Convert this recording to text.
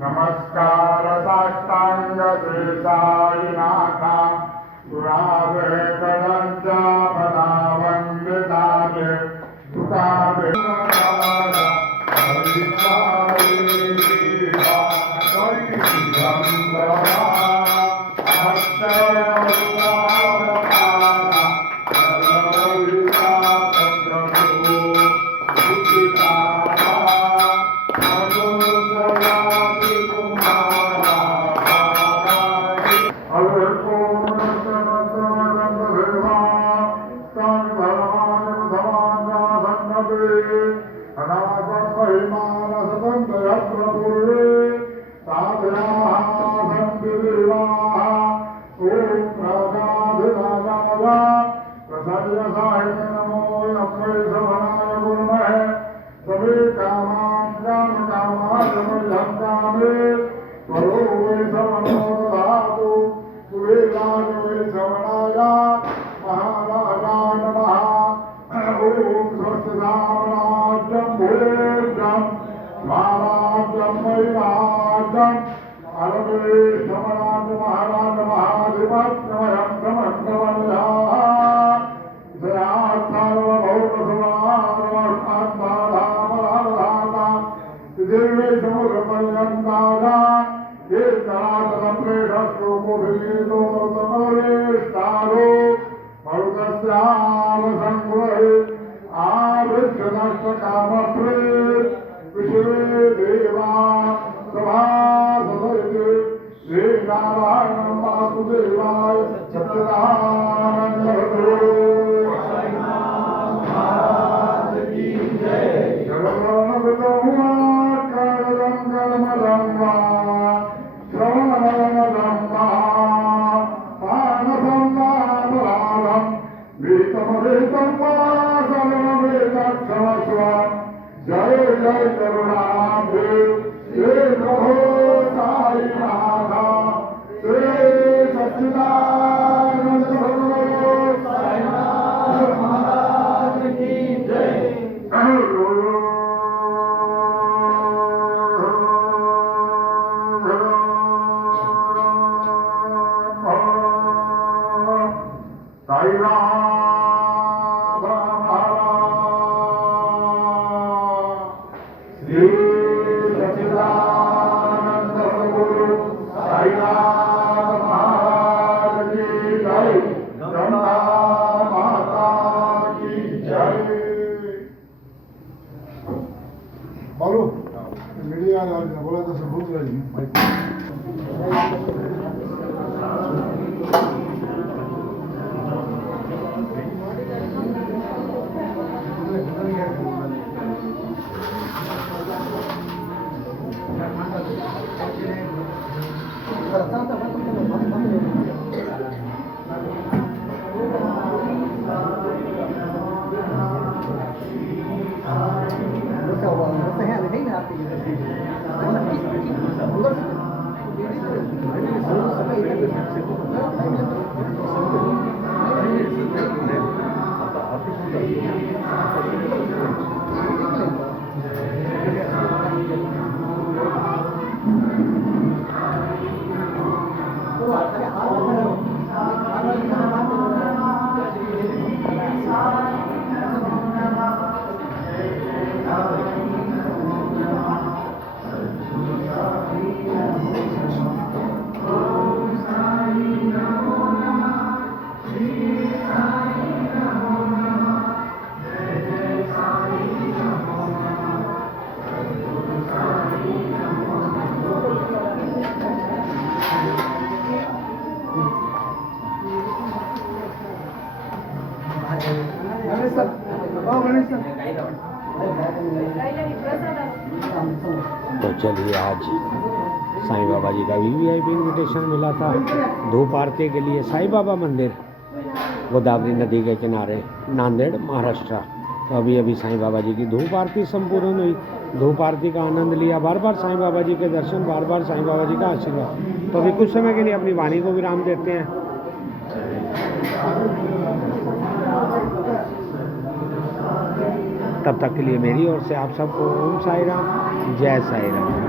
नमस्कार साष्टांग साईनाथा पुरावे कडांच्या पदा वंदितावे तुकावे Sai Ram तो चलिए, आज साईं बाबा जी का वीवीआईपी इनविटेशन मिला था धूप आरती के लिए। साईं बाबा मंदिर गोदावरी नदी के किनारे, नांदेड़, महाराष्ट्र। तो अभी साईं बाबा जी की धूप आरती संपूर्ण हुई। धूप आरती का आनंद लिया, बार बार साईं बाबा जी के दर्शन, बार बार साईं बाबा जी का आशीर्वाद। तो अभी कुछ समय के लिए अपनी वाणी को विराम देते हैं। तब तक के लिए मेरी ओर से आप सबको ओम साई राम, जय साई राम।